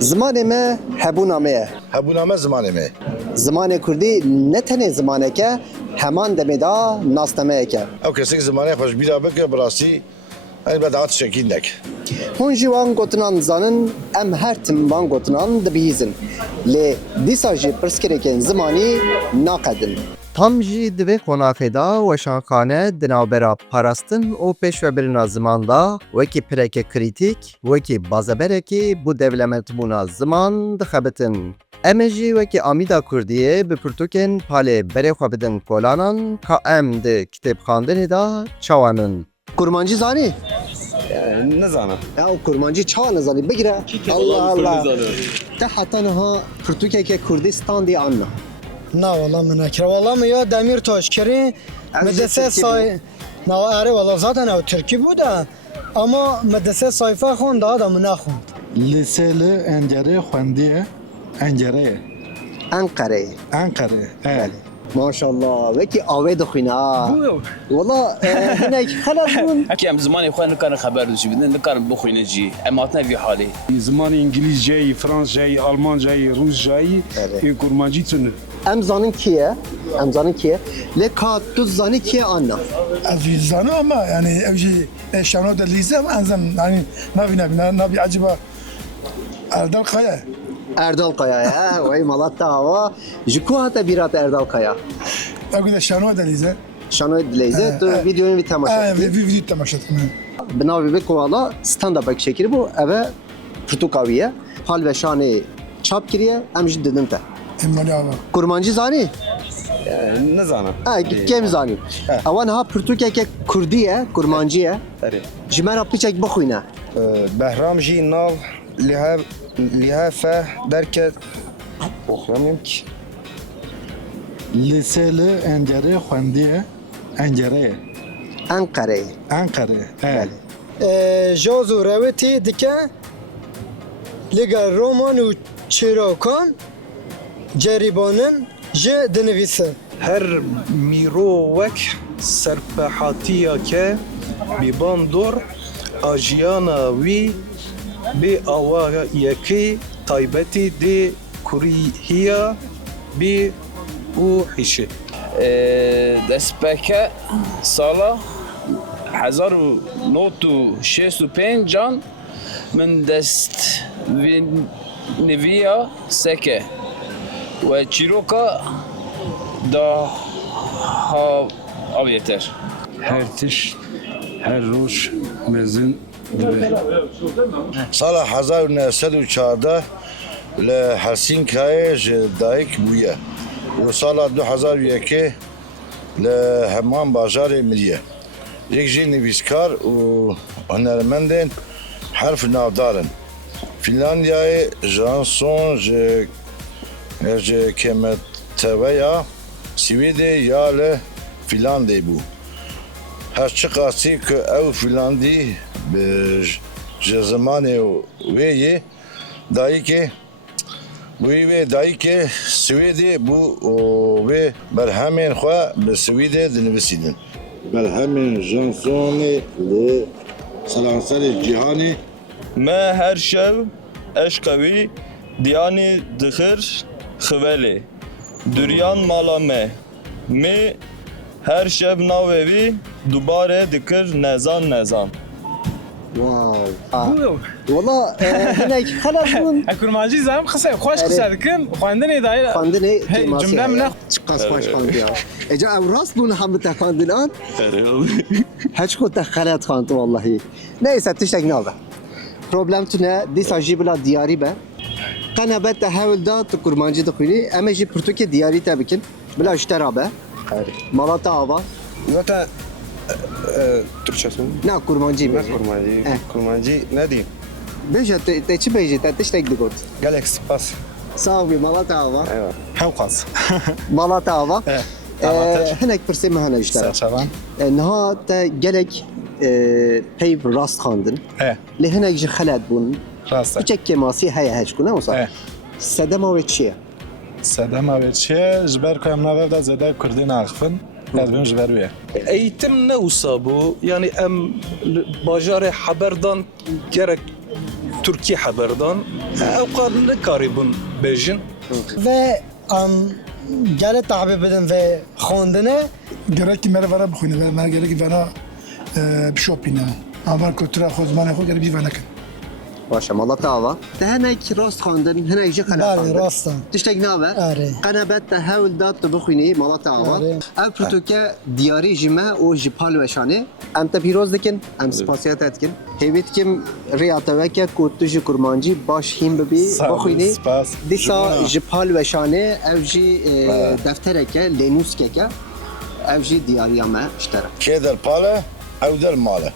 Zimanê me hebûna me ye. Hebûname zimanê me. Zimanê Kurdî ne tenê zimaneke heman demê da nastemeyek e. Ew kesek zimanê xweş bîra bike bi rastî em bedat şekîn nek. Hûn jî wan gotinan dizanin em her tim van gotinan dibihîzin. Lê dîsa jî pirsgirêkên zimanî naqedin. Tam jî divê qonaqê da weşanxane di navbera parastin û pêşvebirina ziman da wekî pireke krîtîk, wekî bazeberekî bû devlemetbûna ziman dixebitin. Em ê jî wekî Amîda Kurdiyê bi pirtûkên palê berê xwe bidin kolanan ka em di kitêbxandinê da çawanin. Kurmancî zanî? Nezanim. Ya kurmancî çawa nezanî bigire. Allah Allah. Te heta niha pirtûkeke Kurdî standî anna. Na valla من نکره والله من یا دمیر تاشکری مدرسه ترکی سای نه آره والله zaten o Türkiye bu da ama medrese sayfa خون da من نخوند Liseli Encere xwendiye Encere'ye Enqereyê. Ankara. Evet. Maşallah. Vekî avê dixwîne ha. Valla hinek xelat bûn. Hekî em zimanê xwe nikarin xeber dişibin, nikarin bixwînin jî. Em hatine vî halê. زمان انگلیسیایی، فرانسیایی، آلمانیایی، روسیایی، کرمانجی tunu. Em zanin kiye? Em zanin kiye? Lê ka tu zanî kiye anna? Avizano ama yani evji eşano da lizem anzam yani nabi acaba Erdal Kaya. Erdal Kaya ya. Vay malatta hava. Ji ku hata birat Erdal Kaya. Evgi eşano da lize. Şanoy dileyze tu videoyu bir temaşa ettin. Video temaşa ettim. Binavî bi kuvala stand-up şekeri bu eve pirtûkaviye. Hal ve şanê çap kiriye em jî didin te. Emmali hava. Kurmancî zanî? Nezanim. Ha, kem zanî. Ewan ha pirtûkeke Kurdî ye, kurmancî ye. Ji me re piçek bixwîne. Behram jî nav lihefe derket okuyamıyorum ki. Liseli Encere xwendiye Encere'ye Enqereyê. Ankara. Evet. جاز و روتی دکه لگر رومان و چراکان جریبانن جه دنویسه هر میرووک سرپحاتیا که بیبان دور آجیانا وی بی آوا یکی تایبتی دی کوریهیا بی او حیشه Destpeke sala 1965 can min dest neviya seke ve çiroka da ha av yeter. Her tiş, her roş mezin dibe. Sala 1914 li Helsinkayê ji dayîk bûye. û sala 2001 li heman bajarê miriye. Yek jî nivîskar û hunermendên herf navdarin. Finlandiyayê Jansson ji Kemeteveya Swêdê ya li Finlandê bû. Her çi qasî ku ew Finlandî ji zimanê wê yê dayîkê wê dayîkê Swêdê bû û wê berhemên xwe bi Swêdê dinivîsînin. Berhemên Jansonê li selanserê cîhanê Me her şev eşkevî diyanê dixir xivelê. Duriyan mala me. Me her şev navê wî dubare dikir nezan nezan. Wow. Valla hinek xelat bûn. کرمانجی زم خسته خوش خسته دکن خواندنی دایره Xwendinê cümle temasî min heye. Çiqas xweş xwandiya. Eca ew rast bûn hem bi te xwandinan? Heç ku te xelat xwand wallahi. Neyse tiştek nabe. Problem tune dîsa jî bila diyarî be. Qene be te hewl da tu kurmancî dixwînî em ê jî pirtûkê diyarî te bikin. Bila ji te ra be. Malata ava. Zaten Türkçesi mi? Na kurmancî be. Kurmancı. Kurmancı ne diyeyim? Beje te çi bêjî te tiştek digot. Gelek spas. Sağ ol malata ava. Evet. Hevkaz. Malata ava. Avatır. Hinek pirsê me hene ji te re. Serçavan. Niha te gelek peyv rast xwandin. Lê hinek jî xelat bûn. Rasta. Piçek kemasî heye heç ku ne wisa? Sedema wê çi ye? Sedema ve çiye jber ku em navev da zede Kurdî naxivin. Ez bim jber wê. eğitim ne usa bu yani em bajarê haberdan gerek Türkiye haberdan ev kadın ne karibun bejin ve gele tabi bedin ve xondine gerek ki merhaba bixwîne me gerek ki vena bişopîne ama kultura xwe zimanê xwe gerek bî venekin. Başa mala tava. Te hinek rast xandin, hinek jî qene Bale, xandin. rastan. Tiştek nave? Are. Qenebet te hewl dat tu bixwînî mala tava. Are. Ev pirtûke diyarî ji me û ji palweşanê em te pîroz dikin, em spasiya te dikin. Hêvî dikim rêya te veke ku tu ji kurmancî baş hîn bibî bixwînî. Spas. Dîsa ji palweşanê ev jî deftereke, lênûskeke ev jî diyariya me iştere. Kê derpale, ew der male.